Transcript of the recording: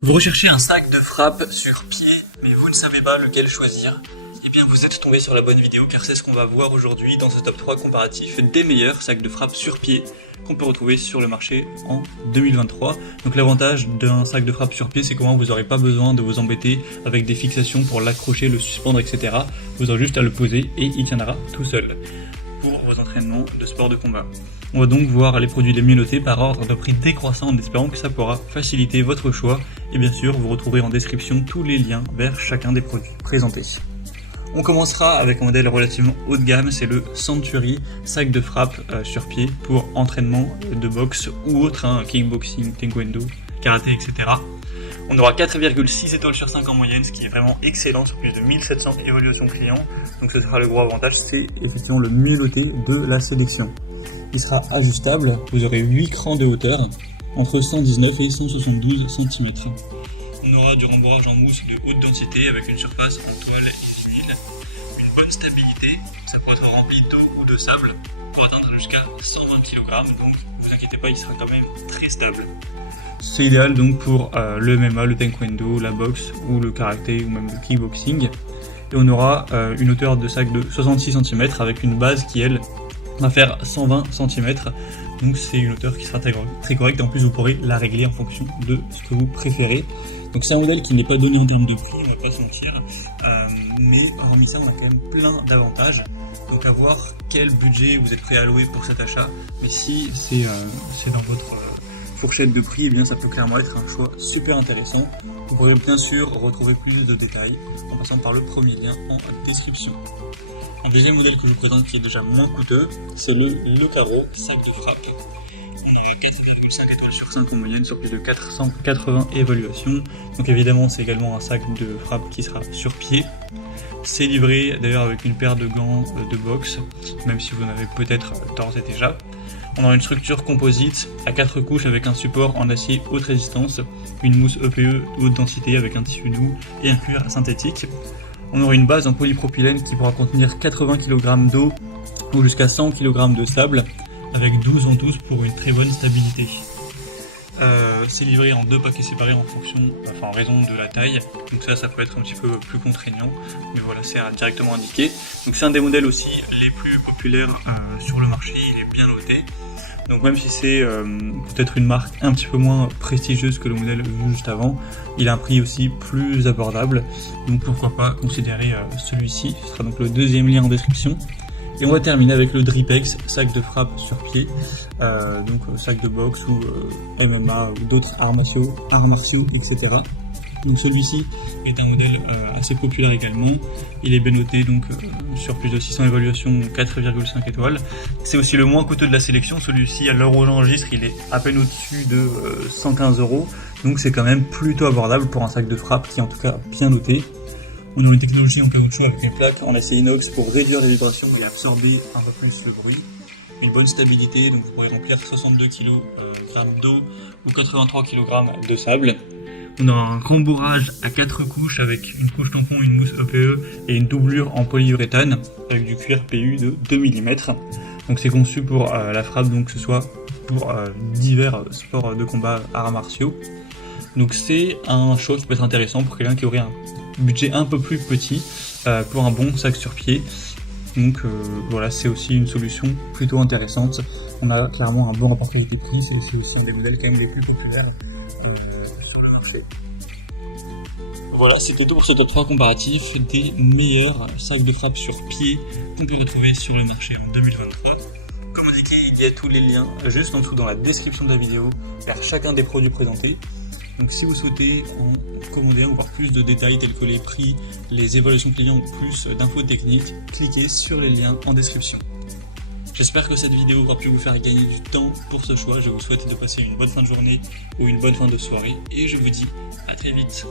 Vous recherchez un sac de frappe sur pied, mais vous ne savez pas lequel choisir? Eh bien vous êtes tombé sur la bonne vidéo car c'est ce qu'on va voir aujourd'hui dans ce top 3 comparatif des meilleurs sacs de frappe sur pied qu'on peut retrouver sur le marché en 2023. Donc l'avantage d'un sac de frappe sur pied, c'est comment vous n'aurez pas besoin de vous embêter avec des fixations pour l'accrocher, le suspendre, etc. Vous aurez juste à le poser et il tiendra tout seul pour vos entraînements de sport de combat. On va donc voir les produits les mieux notés par ordre de prix décroissant en espérant que ça pourra faciliter votre choix. Et bien sûr, vous retrouverez en description tous les liens vers chacun des produits présentés. On commencera avec un modèle relativement haut de gamme, c'est le Century, sac de frappe sur pied pour entraînement de boxe ou autre, kickboxing, taekwondo, karaté, etc. On aura 4,6 étoiles sur 5 en moyenne, ce qui est vraiment excellent sur plus de 1700 évaluations clients. Donc ce sera le gros avantage, c'est effectivement le mieux noté de la sélection. Il sera ajustable, vous aurez 8 crans de hauteur, entre 119 et 172 cm. On aura du rembourrage en mousse de haute densité avec une surface en toile et vinyle. Une bonne stabilité, ça pourrait être rempli d'eau ou de sable pour atteindre jusqu'à 120 kg, donc vous inquiétez pas, il sera quand même très stable. C'est idéal donc pour le MMA, le taekwondo, la boxe ou le karaté ou même le kickboxing. Et on aura une hauteur de sac de 66 cm avec une base qui elle va faire 120 cm. Donc c'est une hauteur qui sera très correcte et en plus vous pourrez la régler en fonction de ce que vous préférez. Donc c'est un modèle qui n'est pas donné en termes de prix, on va pas se mentir, mais hormis ça on a quand même plein d'avantages. Donc à voir quel budget vous êtes prêt à allouer pour cet achat, mais si c'est dans votre fourchette de prix, eh bien ça peut clairement être un choix super intéressant. Vous pourrez bien sûr retrouver plus de détails en passant par le premier lien en description. Un deuxième modèle que je vous présente qui est déjà moins coûteux, c'est le Lecaro sac de frappe. On aura 4,5 étoiles sur 5 en moyenne sur plus de 480 évaluations. Donc évidemment c'est également un sac de frappe qui sera sur pied. C'est livré d'ailleurs avec une paire de gants de boxe, même si vous en avez peut-être d'ores et déjà. On aura une structure composite à 4 couches avec un support en acier haute résistance, une mousse EPE haute densité avec un tissu doux et un cuir synthétique. On aura une base en polypropylène qui pourra contenir 80 kg d'eau ou jusqu'à 100 kg de sable avec 12 en 12 pour une très bonne stabilité. C'est livré en 2 paquets séparés en raison de la taille, donc ça peut être un petit peu plus contraignant, mais voilà, c'est directement indiqué. Donc c'est un des modèles aussi les plus populaires sur le marché, il est bien noté. Donc même si c'est peut-être une marque un petit peu moins prestigieuse que le modèle juste avant, il a un prix aussi plus abordable, donc pourquoi pas considérer celui-ci. Ce sera donc le deuxième lien en description. Et on va terminer avec le Dripex, sac de frappe sur pied, donc sac de boxe ou MMA ou d'autres arts martiaux, etc. Donc celui-ci est un modèle assez populaire également. Il est bien noté donc sur plus de 600 évaluations, 4,5 étoiles. C'est aussi le moins coûteux de la sélection. Celui-ci, à l'heure où j'enregistre, il est à peine au-dessus de 115 €. Donc c'est quand même plutôt abordable pour un sac de frappe qui est en tout cas bien noté. On a une technologie en caoutchouc avec une plaque en acier inox pour réduire les vibrations et absorber un peu plus le bruit. Une bonne stabilité, donc vous pourrez remplir 62 kg d'eau ou 83 kg de sable. On a un rembourrage à 4 couches avec une couche tampon, une mousse EPE et une doublure en polyuréthane avec du cuir PU de 2 mm. Donc c'est conçu pour la frappe, donc que ce soit pour divers sports de combat arts martiaux. Donc c'est un choix qui peut être intéressant pour quelqu'un qui aurait un budget un peu plus petit pour un bon sac sur pied. Donc voilà, c'est aussi une solution plutôt intéressante. On a clairement un bon rapport qualité-prix, c'est aussi un des modèles quand même les plus populaires sur le marché. Voilà, c'était tout pour ce top 3 comparatif des meilleurs sacs de frappe sur pied qu'on peut retrouver sur le marché en 2023. Comme indiqué, il y a tous les liens juste en dessous dans la description de la vidéo vers chacun des produits présentés. Donc si vous souhaitez en commander ou voir plus de détails tels que les prix, les évaluations clients ou plus d'infos techniques, cliquez sur les liens en description. J'espère que cette vidéo aura pu vous faire gagner du temps pour ce choix. Je vous souhaite de passer une bonne fin de journée ou une bonne fin de soirée et je vous dis à très vite.